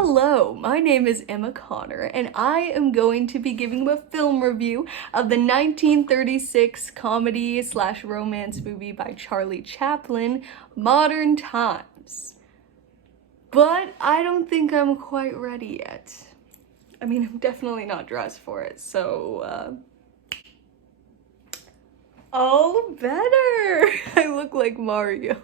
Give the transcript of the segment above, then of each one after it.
Hello, my name is Emma Connor, and I am going to be giving a film review of the 1936 comedy slash romance movie by Charlie Chaplin, Modern Times. But I don't think I'm quite ready yet. I mean, I'm definitely not dressed for it, so, all better! I look like Mario.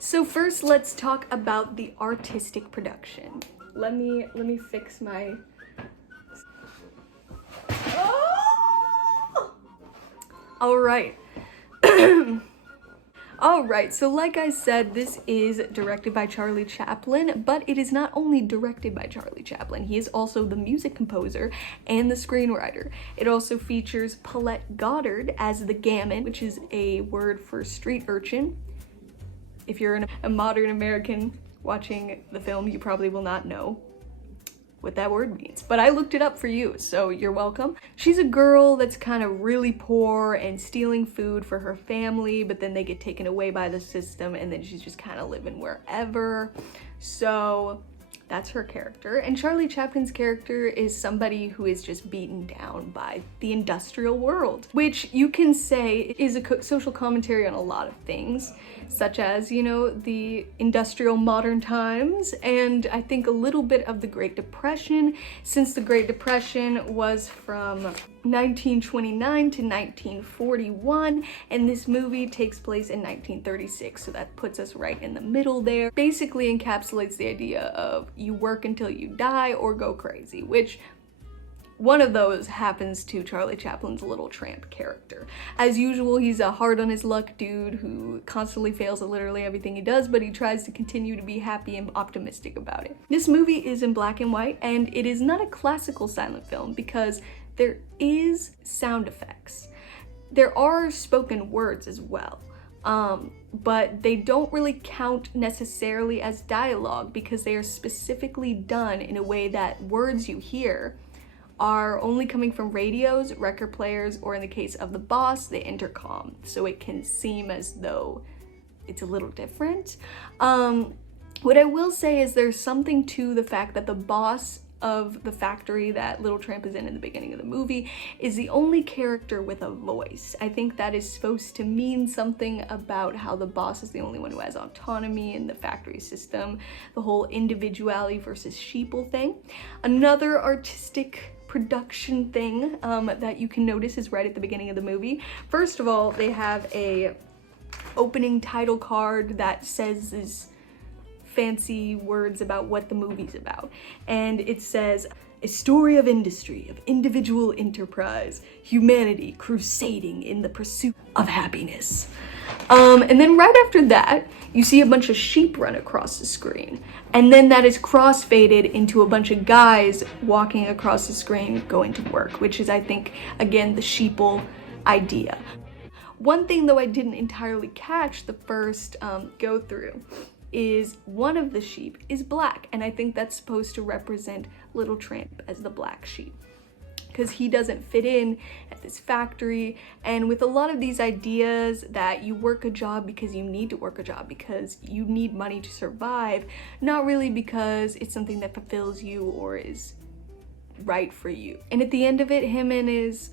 So first, let's talk about the artistic production. Let me fix my... Oh! All right. All right, so like I said, this is directed by Charlie Chaplin, but it is not only directed by Charlie Chaplin, he is also the music composer and the screenwriter. It also features Paulette Goddard as the gamin, which is a word for street urchin. If you're a modern American watching the film, you probably will not know what that word means, but I looked it up for you, so you're welcome. She's a girl that's kind of really poor and stealing food for her family, but then they get taken away by the system and then she's just kind of living wherever. So that's her character. And Charlie Chaplin's character is somebody who is just beaten down by the industrial world, which you can say is a social commentary on a lot of things, such as, you know, the industrial modern times, and I think a little bit of the Great Depression, since the Great Depression was from 1929 to 1941, and this movie takes place in 1936, so that puts us right in the middle there. Basically encapsulates the idea of you work until you die or go crazy, which one of those happens to Charlie Chaplin's Little Tramp character. As usual, he's a hard on his luck dude who constantly fails at literally everything he does, but he tries to continue to be happy and optimistic about it. This movie is in black and white, and it is not a classical silent film because there is sound effects. There are spoken words as well, but they don't really count necessarily as dialogue because they are specifically done in a way that words you hear are only coming from radios, record players, or in the case of the boss, the intercom. So it can seem as though it's a little different. What I will say is there's something to the fact that the boss of the factory that Little Tramp is in the beginning of the movie is the only character with a voice. I think that is supposed to mean something about how the boss is the only one who has autonomy in the factory system, the whole individuality versus sheeple thing. Another artistic production thing that you can notice is right at the beginning of the movie. First of all, they have a opening title card that says these fancy words about what the movie's about. And it says, a story of industry, of individual enterprise, humanity crusading in the pursuit of happiness. And then right after that, you see a bunch of sheep run across the screen. And then that is crossfaded into a bunch of guys walking across the screen going to work, which is, I think, again, the sheeple idea. One thing, though, I didn't entirely catch the first go through is one of the sheep is black, and I think that's supposed to represent Little Tramp as the black sheep, because he doesn't fit in at this factory. And with a lot of these ideas that you work a job because you need to work a job because you need money to survive, not really because it's something that fulfills you or is right for you. And at the end of it, him and his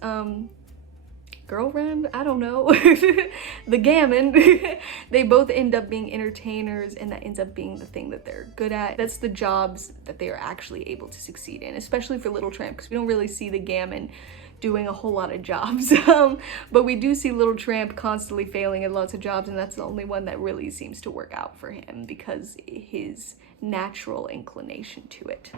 girlfriend, I don't know, the gamin, they both end up being entertainers, and that ends up being the thing that they're good at. That's the jobs that they are actually able to succeed in, especially for Little Tramp, because we don't really see the gamin doing a whole lot of jobs. But we do see Little Tramp constantly failing at lots of jobs, and that's the only one that really seems to work out for him because his natural inclination to it.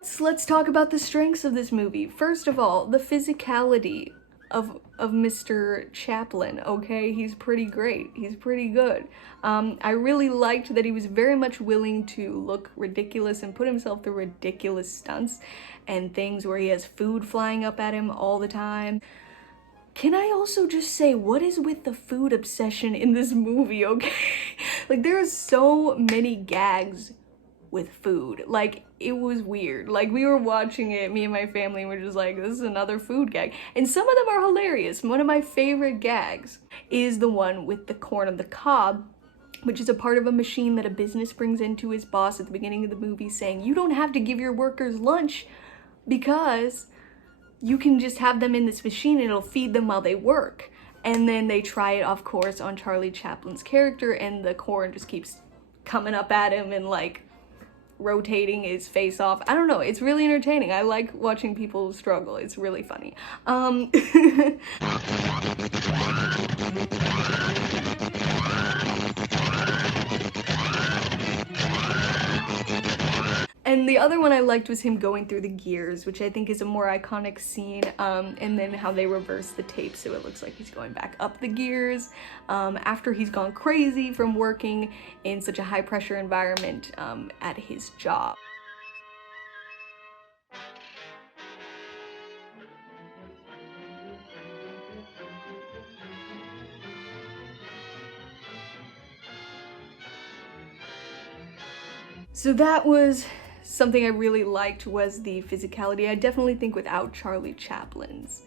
So let's talk about the strengths of this movie. First of all, the physicality of Mr. Chaplin, okay? He's pretty great. He's pretty good. I really liked that he was very much willing to look ridiculous and put himself through ridiculous stunts and things where he has food flying up at him all the time. Can I also just say, what is with the food obsession in this movie, okay? Like, there are so many gags with food. Like, it was weird. Like, we were watching it, me and my family were just like, this is another food gag. And some of them are hilarious. One of my favorite gags is the one with the corn on the cob, which is a part of a machine that a business brings into his boss at the beginning of the movie, saying, you don't have to give your workers lunch because you can just have them in this machine and it'll feed them while they work. And then they try it, of course, on Charlie Chaplin's character, and the corn just keeps coming up at him and like rotating his face off. I don't know, it's really entertaining. I like watching people struggle. It's really funny. And the other one I liked was him going through the gears, which I think is a more iconic scene, and then how they reverse the tape so it looks like he's going back up the gears after he's gone crazy from working in such a high pressure environment at his job. So that was something I really liked, was the physicality. I definitely think without Charlie Chaplin's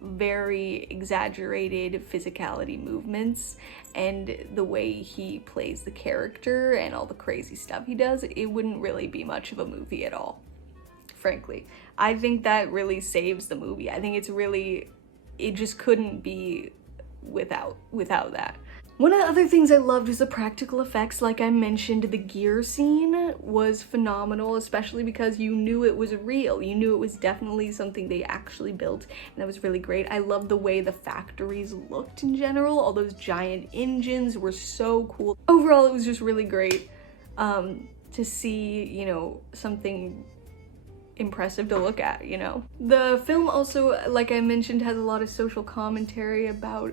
very exaggerated physicality movements and the way he plays the character and all the crazy stuff he does, it wouldn't really be much of a movie at all, frankly. I think that really saves the movie. I think it's really, it just couldn't be without that. One of the other things I loved was the practical effects. Like I mentioned, the gear scene was phenomenal, especially because you knew it was real. You knew it was definitely something they actually built, and that was really great. I love the way the factories looked in general. All those giant engines were so cool. Overall, it was just really great to see, you know, something impressive to look at, you know. The film also, like I mentioned, has a lot of social commentary about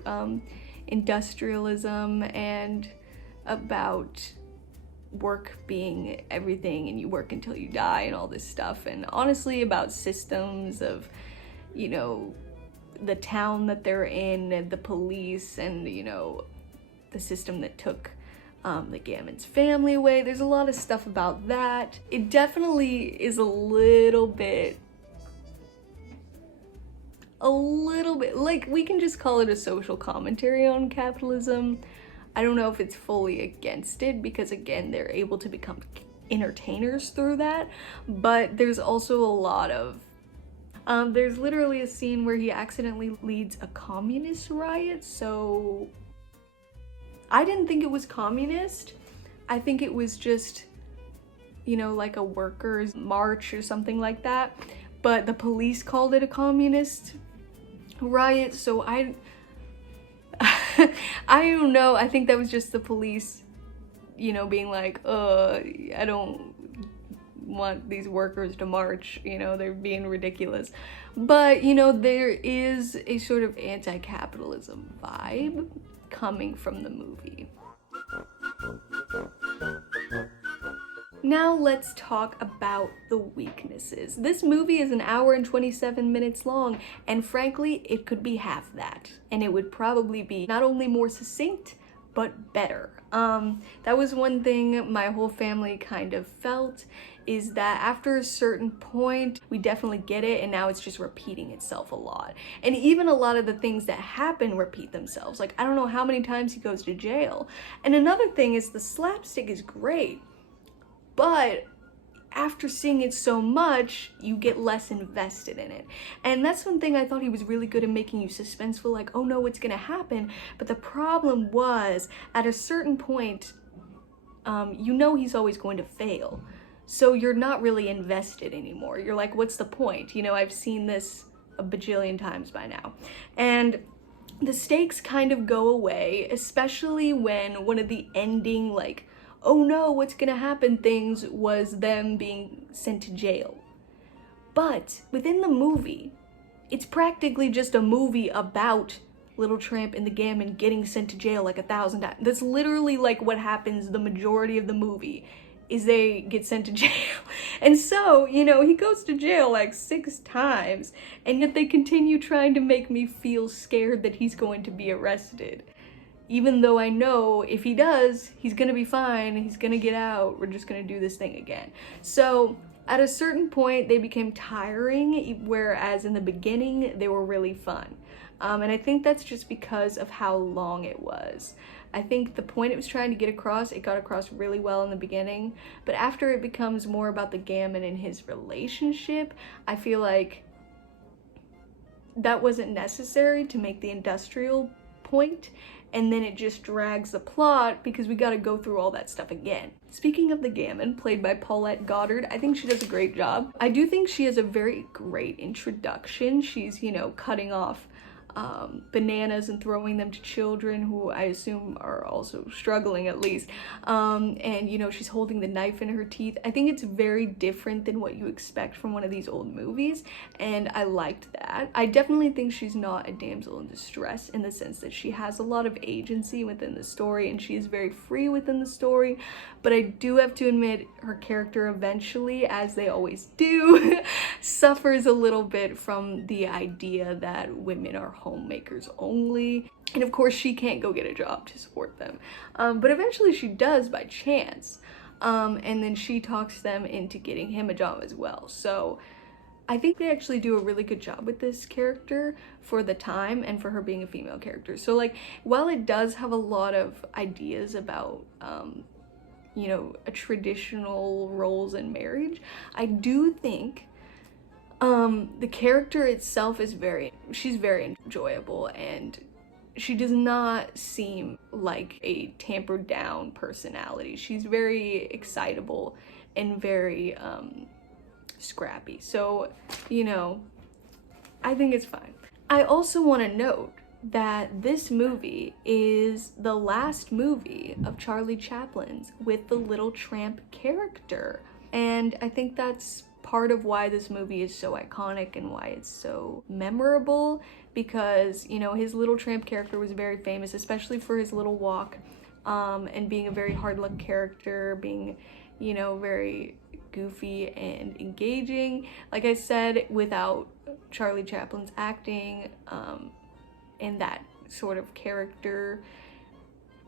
industrialism and about work being everything and you work until you die and all this stuff, and honestly about systems of, you know, the town that they're in and the police and, you know, the system that took the Gammon's family away. There's a lot of stuff about that. It definitely is a little bit, like, we can just call it a social commentary on capitalism. I don't know if it's fully against it because, again, they're able to become entertainers through that, but there's also a lot of there's literally a scene where he accidentally leads a communist riot. So I didn't think it was communist. I think it was just, you know, like a workers' march or something like that, but the police called it a communist riot, so I don't know. I think that was just the police, you know, being like, I don't want these workers to march, you know, they're being ridiculous. But, you know, there is a sort of anti-capitalism vibe coming from the movie. Now let's talk about the weaknesses. This movie is an hour and 27 minutes long, and frankly, it could be half that. And it would probably be not only more succinct, but better. That was one thing my whole family kind of felt, is that after a certain point, we definitely get it, and now it's just repeating itself a lot. And even a lot of the things that happen repeat themselves. Like, I don't know how many times he goes to jail. And another thing is the slapstick is great, but after seeing it so much, you get less invested in it. And that's one thing I thought he was really good at, making you suspenseful, like, oh no, what's gonna happen? But the problem was, at a certain point, you know he's always going to fail. So you're not really invested anymore. You're like, what's the point? You know, I've seen this a bajillion times by now. And the stakes kind of go away, especially when one of the ending, like, oh no, what's gonna happen things was them being sent to jail. But within the movie, it's practically just a movie about Little Tramp and the Gammon getting sent to jail like 1,000 times. That's literally like what happens the majority of the movie, is they get sent to jail. And so, you know, he goes to jail like 6 times, and yet they continue trying to make me feel scared that he's going to be arrested. even though I know if he does, he's gonna be fine, he's gonna get out, we're just gonna do this thing again. So at a certain point, they became tiring, whereas in the beginning, they were really fun. And I think that's just because of how long it was. I think the point it was trying to get across, it got across really well in the beginning, but after it becomes more about the gamin and his relationship, I feel like that wasn't necessary to make the industrial point, and then it just drags the plot because we gotta go through all that stuff again. Speaking of the gamin, played by Paulette Goddard, I think she does a great job. I do think she has a very great introduction. She's, you know, cutting off bananas and throwing them to children who I assume are also struggling at least. And you know, she's holding the knife in her teeth. I think it's very different than what you expect from one of these old movies, and I liked that. I definitely think she's not a damsel in distress in the sense that she has a lot of agency within the story and she is very free within the story, but I do have to admit her character eventually, as they always do, suffers a little bit from the idea that women are homemakers only, and of course she can't go get a job to support them, but eventually she does by chance, and then she talks them into getting him a job as well. So I think they actually do a really good job with this character for the time and for her being a female character. So like, while it does have a lot of ideas about you know, a traditional roles in marriage, I do think the character itself is she's very enjoyable, and she does not seem like a tampered down personality. She's very excitable and very scrappy. So, you know, I think it's fine. I also want to note that this movie is the last movie of Charlie Chaplin's with the Little Tramp character. And I think that's part of why this movie is so iconic and why it's so memorable, because, you know, his Little Tramp character was very famous, especially for his little walk, and being a very hard luck character, being, you know, very goofy and engaging. Like I said, without Charlie Chaplin's acting, and that sort of character,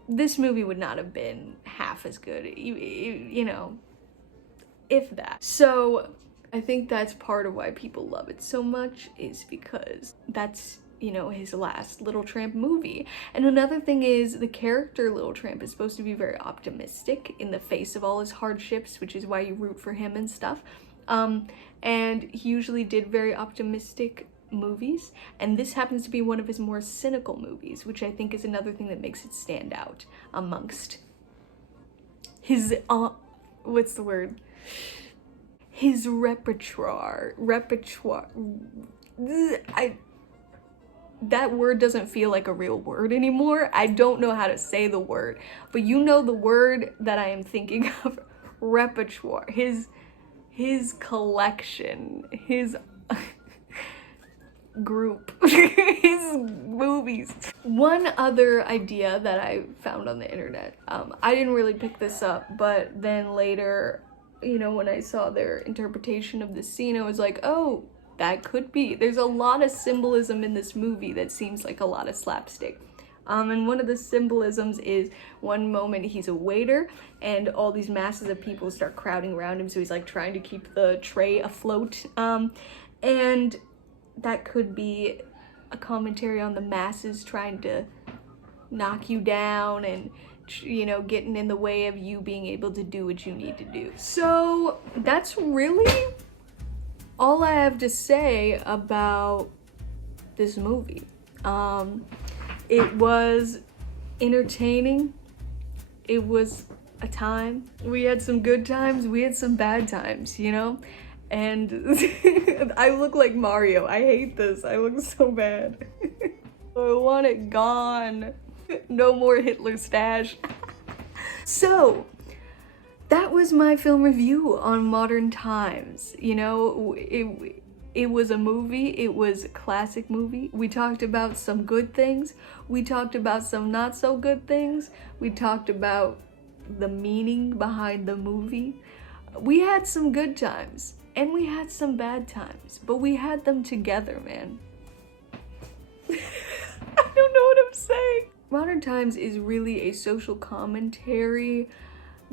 this movie would not have been half as good, you know, if that. So I think that's part of why people love it so much, is because that's, you know, his last Little Tramp movie. And another thing is, the character Little Tramp is supposed to be very optimistic in the face of all his hardships, which is why you root for him and stuff. And he usually did very optimistic movies, and this happens to be one of his more cynical movies, which I think is another thing that makes it stand out amongst his what's the word? His repertoire. That word doesn't feel like a real word anymore. I don't know how to say the word, but you know the word that I am thinking of. Repertoire. His collection. His group. His movies. One other idea that I found on the internet, I didn't really pick this up, but then later, you know, when I saw their interpretation of the scene, I was like, oh, that could be. There's a lot of symbolism in this movie that seems like a lot of slapstick. And one of the symbolisms is, one moment he's a waiter and all these masses of people start crowding around him, so he's like trying to keep the tray afloat. And that could be a commentary on the masses trying to knock you down and, you know, getting in the way of you being able to do what you need to do. So that's really all I have to say about this movie. It was entertaining. It was a time. We had some good times, we had some bad times, you know? And I look like Mario. I hate this. I look so bad. I want it gone. No more Hitler stash. So, that was my film review on Modern Times. You know, it was a movie. It was a classic movie. We talked about some good things. We talked about some not so good things. We talked about the meaning behind the movie. We had some good times. And we had some bad times, but we had them together, man. I don't know what I'm saying. Modern Times is really a social commentary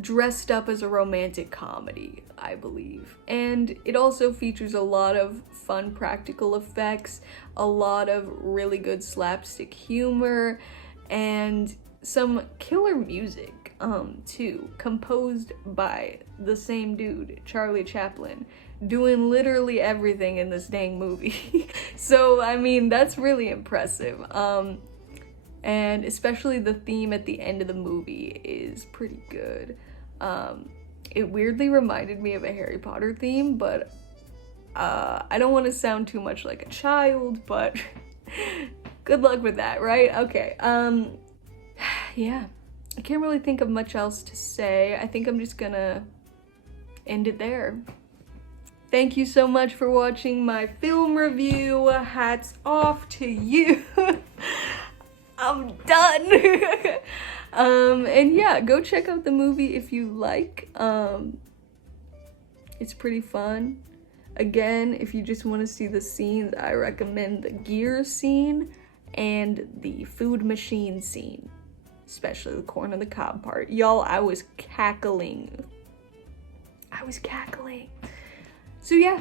dressed up as a romantic comedy, I believe. And it also features a lot of fun practical effects, a lot of really good slapstick humor, and some killer music, too, composed by the same dude, Charlie Chaplin, doing literally everything in this dang movie. So, I mean, that's really impressive. And especially the theme at the end of the movie is pretty good. It weirdly reminded me of a Harry Potter theme, but I don't want to sound too much like a child, but good luck with that, right? Okay, yeah, I can't really think of much else to say. I think I'm just gonna end it there. Thank you so much for watching my film review. Hats off to you. I'm done. And yeah, go check out the movie if you like. It's pretty fun. Again, if you just want to see the scenes, I recommend the gear scene and the food machine scene, especially the corn on the cob part. Y'all, I was cackling. So yeah,